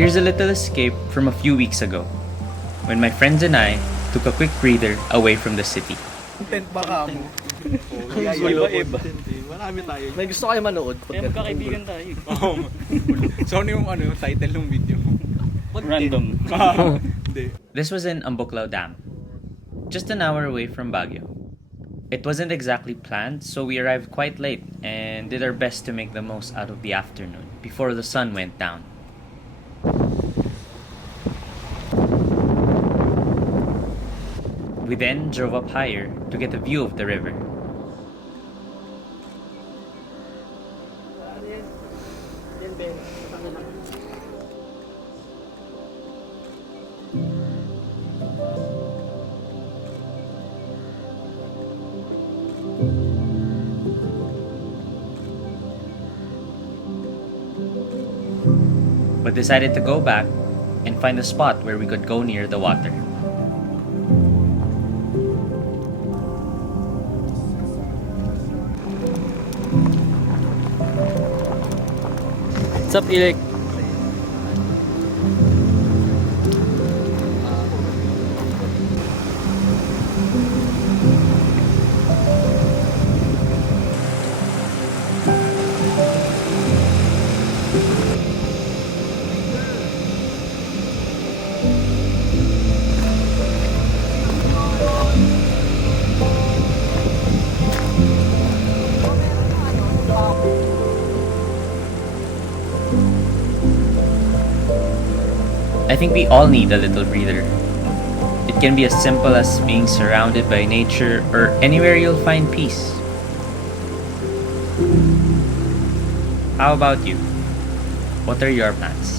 Here's a little escape from a few weeks ago, when my friends and I took a quick breather away from the city. Content baka mo. Iba-iba. Marami tayo. May gusto kayo manood. Kaya magkakaibigan tayo. So ano yung title ng video? Random. Hindi. This was in Ambuklao Dam, just an hour away from Baguio. It wasn't exactly planned, so we arrived quite late and did our best to make the most out of the afternoon before the sun went down. We then drove up higher to get a view of the river. But decided to go back and find a spot where we could go near the water. What's up, Ilek? I think we all need a little breather. It can be as simple as being surrounded by nature or anywhere you'll find peace. How about you? What are your plans?